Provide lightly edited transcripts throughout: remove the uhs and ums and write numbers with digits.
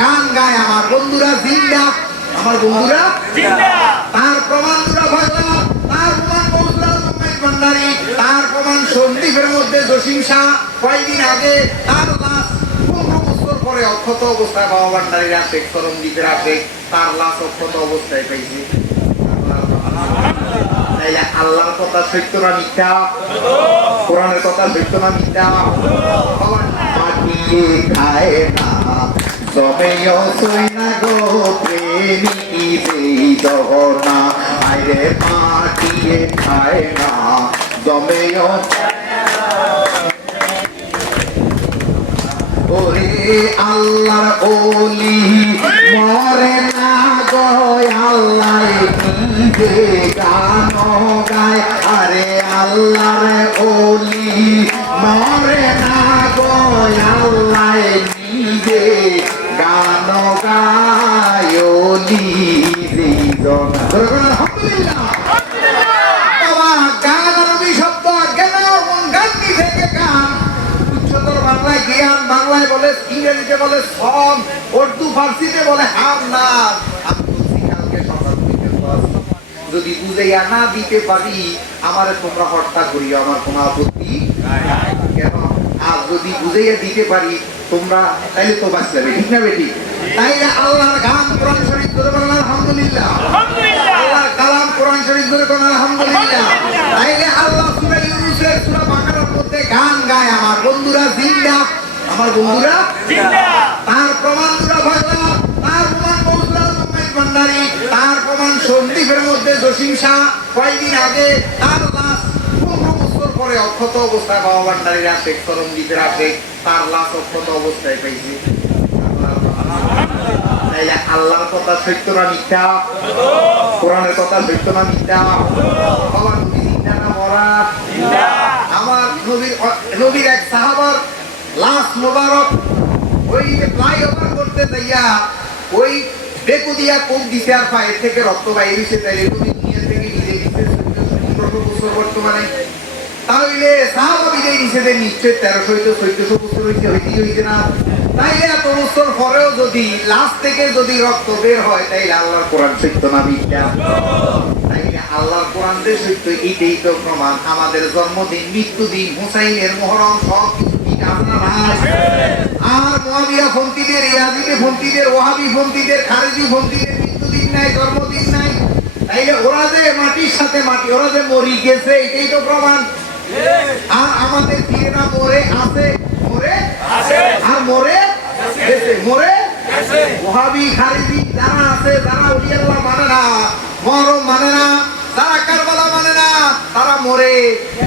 গান গায় আমার বন্ধুরা জিন্দা, আমার বন্ধুরা জিন্দা। তার প্রমাণ দুরা ভাগলা, তার প্রমাণ বন্ধুরা জুম্মাইল ভান্ডারী, তার প্রমাণ সন্দীপের মধ্যে জসিম শাহ কয়েকদিন আগে তার লাশ 15 বছর পরে অক্ষত অবস্থায় বাবা ভান্ডারীরা শেখ করমদ্বীপের আসে তার লাশ অক্ষত অবস্থায় পাইছে। আল্লাহর কথা সত্য না মিথ্যা? কোরআনের কথা সত্য না মিথ্যা? মাটিয়ে খায় না জমেও সই না গো প্রেমী বেদনা, আরে মাটিয়ে খায় না জমেও। ওরে আল্লাহর ওলি মরে না গো, আল্লাহ নিজে গান গায়। আরে আল্লাহর ওলি মরে না গো, আল্লাহ নিজে গান গায়। ওলি আলহামদুলিল্লাহ। বাবা গান আরবি শব্দ কেন গানটি থেকে গান উচ্চতর বাংলায় জ্ঞান, বাংলায় বলে, ইংরেজিতে বলে সং, উর্দু ফার্সিতে বলে হাম না। আমি বলছি কালকে সকাল থেকে যদি বুঝাইয়া না দিতে পারি আমার তোমরা হত্যা করিও, আমার কোনো আপত্তি কেন। আর যদি বুঝাইয়া দিতে পারি তোমরা তাইলে তো বাঁচতে হবে, ঠিক না বেটি? তাইলে আল্লাহর গান কোরআন শরীফ ধরে বলেন আলহামদুলিল্লাহ। আল্লাহর কালাম কোরআন শরীফ ধরে বলেন আলহামদুলিল্লাহ। তাইলে আল্লাহ সূরা ইউনূসের সূরা বাকারার মধ্যে গান গায় আমার বন্ধুরা জিন্দা, আমার বন্ধুরা জিন্দা। তার প্রমাণ দুরা ভাগলা, তার প্রমাণ বন্ধুরা জুম্মাইল ভান্ডারী, তার প্রমাণ সন্দীপের মধ্যে জসিম শাহ কয়েকদিন আগে তার লাশ 15 বছর পরে অক্ষত অবস্থায় বাবা ভান্ডারীরা শেখ করমদ্বীপের আসে তার লাশ অক্ষত অবস্থায় পাইছে। তাইলে আল্লাহর কথা সত্য না মিথ্যা? কোরআনের কথা সত্য না মিথ্যা? আমার নবী জিন্দা না মরা? আমার নবীর এক সাহাবার লাশ মোবারক ওই যে ফ্লাইওভার করতে যাইয়া ওই বেকু দিয়া কোপ দিছে আর পায়ের থেকে রক্ত বাইরে এসে তাই নবী দুনিয়া থেকে বিদায় দিচ্ছে 1500 বছর বর্তমানে। তাহলে সাহাবা বিদায় দিছে নিশ্চয় 1300-1400 বছর হইতে না। তাইলে এত বছর পরেও যদি লাশ থেকে যদি রক্ত বের হয় তাইলে আল্লাহর কোরআন সত্য না মিথ্যা? তাইলে আল্লাহর কোরআন যে সত্য এটাই তো প্রমাণ। আমাদের জন্মদিন, মৃত্যুদিন, হুসাইনের মুহররম সব কিছু ঠিক আছে না নাই? আর মুআবিয়া পন্থীদের, ইয়াজিদি পন্থীদের, ওয়াহাবি পন্থীদের, খারেজি পন্থীদের মৃত্যুদিন নাই, জন্মদিন নাই। তাইলে ওরা যে মাটির সাথে মাটি, ওরা যে মরি গেছে এটাই তো প্রমাণ। আর আমাদের পীরেরা মরে আছে, মরে আছে, আর মরে গেছে, মরে গেছে। ওয়াহাবি খারেজি যারা আছে, যারা ওলি আল্লাহ মানে না, মুহররম মানে না, যারা কারবালা মানে না, তারা মরে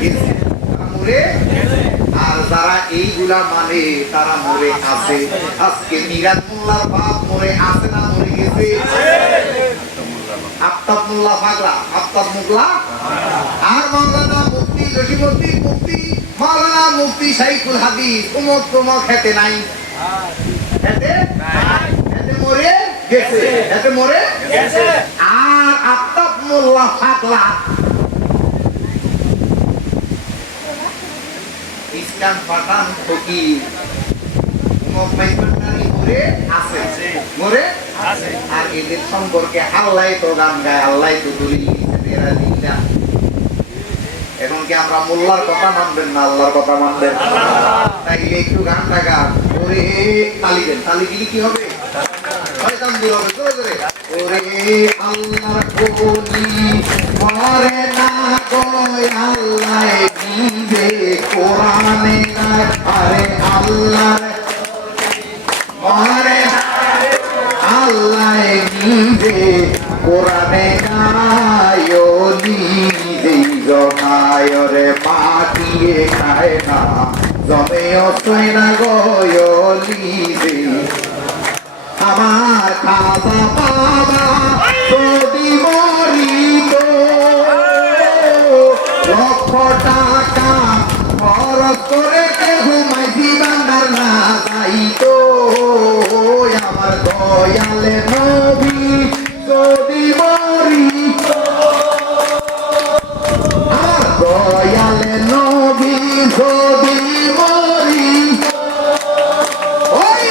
গেছে, তারা মরে গেছে। আর যারা এইগুলা মানে তারা মরে আছে। আজকে মিরাজ মোল্লার বাপ মরে আছে না মরে গেছে? আফতাব মোল্লা পাগলা, আফতাব মোল্লা। আর মাওলানা মুফতি জসিমউদ্দিন মুফতি, মাওলানা মুফতি শাইখুল হাদিস উমক তুমক হেতে নাই, হেতে নাই, হেতে মরে গেছে, হেতে মরে গেছে। আর আফতাব মোল্লা পাগলা ইসলাম পাঠান ফকির উমক মাইপান্ডারি মরে আছে, মরে আছে। আর এদের সম্পর্কে আল্লাহ তো গান গায়, আল্লাহ তো দলিল দিয়েছে এরা জিন্দা। এখন কি আমরা মোল্লার কথা মানবেন না আল্লাহর কথা মানবেন? তাইলে একটু গানটা গান ওরে তালি দেন, তালি দিলে কি হবে? শয়তান দূর হবে, জোরে জোরে। ওরে আল্লাহর ওলি মরে না গো, আল্লাহ নিজে কোরআনে গায়। আরে আল্লাহর মরে না, আল্লাহ নিজে কোরআনে গায়। ওলি জমায় রে মাটিয়ে খায় না জমেও সই না গো, ওলি আমার খাজা বাবা যদি মরিত, লক্ষ টাকা খরচ করে ঘুমাইছি বান্দার না যাইতো। আমার দয়ালে নবী যদি মরিত, আমার দয়ালে নবী যদি মরিত, ওই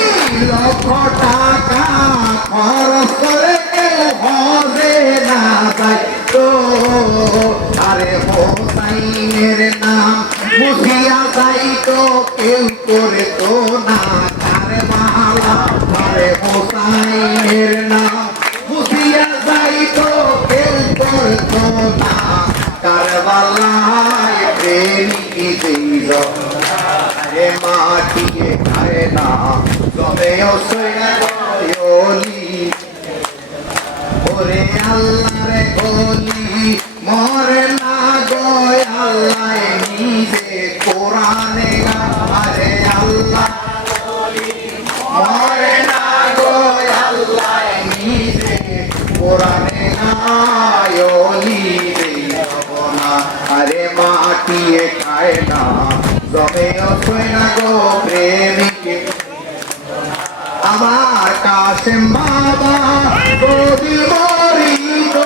না কারবালা আরে হোসাইনের নাম মুছিয়া যাইতো কেউ করতো না কারবালায় প্রেমিকি দিল আরে মাটিয়ে খায় না জমেও সইনা গলি ওরে আল্লাহ রে গলি মরে না গয় আল্লাহ নিজে কোরআনে আরে আল্লাহ মরে না গয় আল্লাহ নিজে কোরআনে গায়লি দেবনা আরে মাটিয়ে খায় না জমেও সয় না গো প্রেমিকে আমার কাশেম বাবা যদি মরিত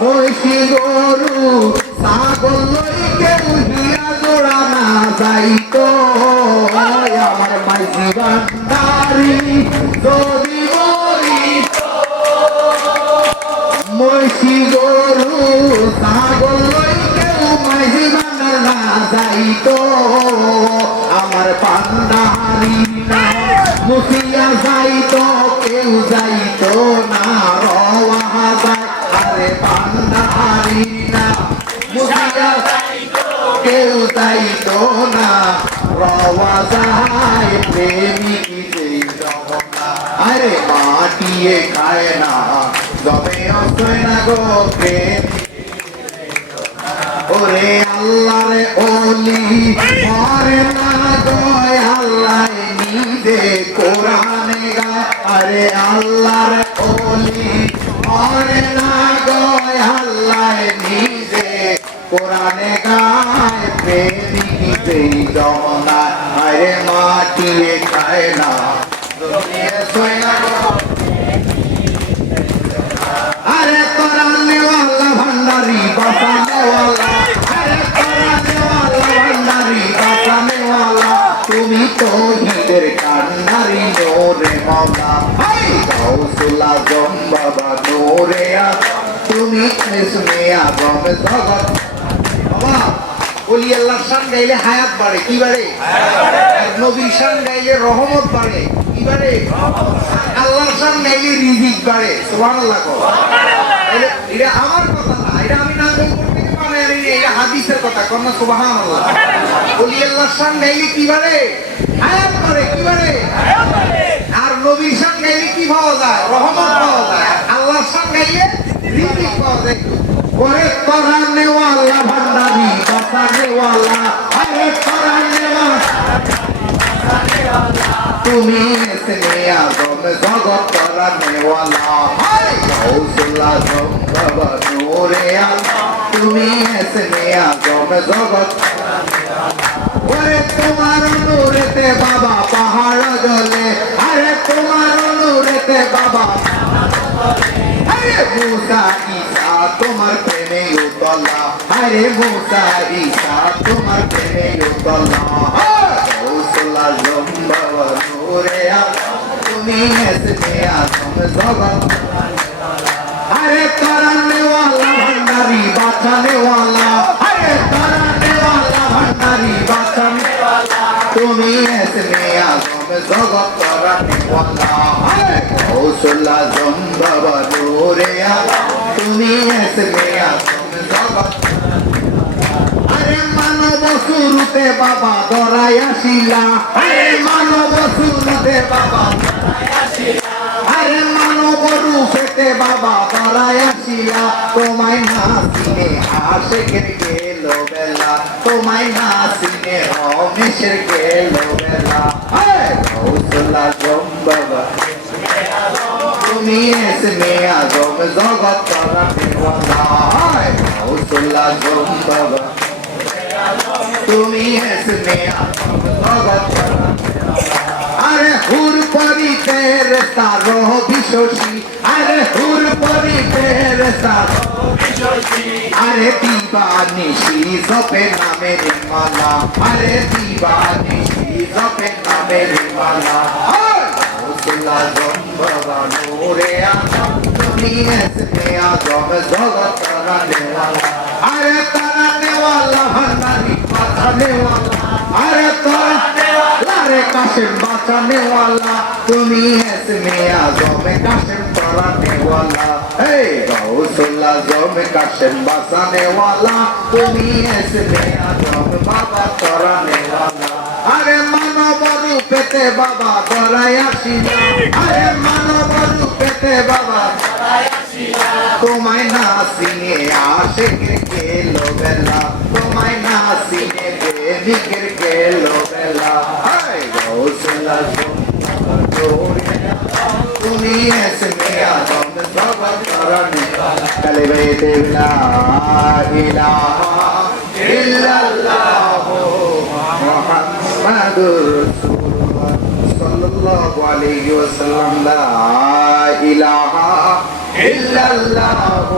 মহিষী গরু ছাগল লইকে উহিয়া জোড়া না যাইত আমার মাইজি ভান্ডারি যদি মরিত মহিষী গরু ছাগল লইকে মাইজি ভান্ডার না যাইত আমার পান্ডারি মুছিয়া যাইতো কেউ যাইতো না রওয়া যায় আরে পান্ডারি না মুছিয়া যাইতো কেউ যাইতো না রওয়া যায় প্রেমিকি যেই জগৎটা আরে মাটিয়ে খায় না জমে অসয় না গো প্রেমিকি ওরে আল্লাহ রে ওলি মরে না গয় আল্লাহ নিজে কোরআনে গা আরে আল্লাহ রে ওলি মরে না গয় আল্লাহ নিজে কোরআনে গায় প্রেমিকি যেই জমনা আরে মাটিয়ে খায় না দুনিয়া সয় না গো আরে কোরআনে ওয়ালা ভান্ডারি বাসানে ওয়ালা আরে কোরআনে ওয়ালা ভান্ডারি বাসানে ওয়ালা তুমি তো হিদের কান্নারি নোরে মাওলা হাই গাউসুল আজম বাবা নোরে তুমি ইসমে আজম জগৎ বাবা ওলি আল্লাহর শান গাইলে হায়াত বাড়ে কি বাড়ে আর নবীর শান গাইলে রহমত বাড়ে কি বাড়ে আল্লাহর শান গাইলে রিজিক বাড়ে সুবহানাল্লাহ কও এটা আমার কথা না এটা আমি নাঙ্গলপুর থেকে বানাই আনি এটা হাদিসের কথা কোন সুবহানাল্লাহ ওলি আল্লাহর শান গাইলে কি বাড়ে হায়াত বাড়ে কি বাড়ে আর নবীর শান গাইলে কি পাওয়া যায় রহমত পাওয়া যায় আল্লাহর শান গাইলে রিজিক পাওয়া যায় ওরে কোরআনে ওয়ালা ভান্ডারি বাসানে ওয়ালা আরে কোরআনে ওয়ালা তুমি ইসমে আজম জগৎ কোরআনে ওয়ালা হায় গাউসুল আজম বাবা নূরে আল্লাহ তুমি ইসমে আজম জগৎ ওরে তোমার নূরেতে বাবা পাহাড় গলে আরে তোমার নূরেতে বাবা আরে মুসা ঈসা তোমার প্রেমে উতলা আরে মুসা ঈসা তোমার প্রেমে উতলা গাউসুল আজম বাবা নূরে আল্লাহ তুমি ইসমে আজম জগৎ আরে কোরআনে ওয়ালা ভান্ডারি বাঁচানে ওয়ালা আরে কোরআনে ওয়ালা ভান্ডারি বাঁচানে ওয়ালা তুমি ইসমে আজম জগৎ কোরআনে ওয়ালা আরে গাউসুল আজম বাবা নূরে আল্লাহ তুমি ইসমে আজম জগৎ আরে মানব শুরুতে বাবা দরাই আসিলা আরে মানব শুরুতে বাবা দরাই আসিলা আরে মানব রূপেতে বাবা দরাই আসিলা তোমায় না চিনে আশেকের গেল বেলা তোমায় না চিনে রমেশের গেল বেলা আরে গাউসুল আজম বাবা তুমি ইসমে আজম জগৎ কোরআনে ওয়ালা আরে গাউসুল আজম বাবা তুমি ইসমে আজম জগৎ আরে হুর পরিতের সারো বিশোষী আরে হুর পরিতের সারো বিশোষী আরে দিবানিশি জপে নামের মালা আরে দিবানিশি জপে নামের মালা গাউসুল আজম বাবা নূরে আল্লাহ তুমি ইসমে আজম জগৎ কোরআনে ওয়ালা আরে কোরআনে वाला भंडारी बचाने वाला अरे लारे काशिम बचाने वाला तुम्ही इसमें आज़म काशिम कराने वाला हे गौसुल्ला ज़म काशिम बचाने वाला तुम्ही इसमें आज़म बाबा कराने वाला अरे मानव रूपेते बाबा दरायाशिना अरे मानव रूपेते बाबा তোমায় না সিনে আশিকের গেলো বেলা তোমায় না সিনে প্রেমিকের গেলো বেলা হায় গৌসলা তুমি এসমে আদম সব করনে কালিমে লা ইলাহা ইল্লাল্লাহ মুহাম্মাদুর রাসূলুল্লাহ সাল্লাল্লাহু আলাইহি ওয়াসাল্লাম লা ইলাহা ইল্লাল্লাহ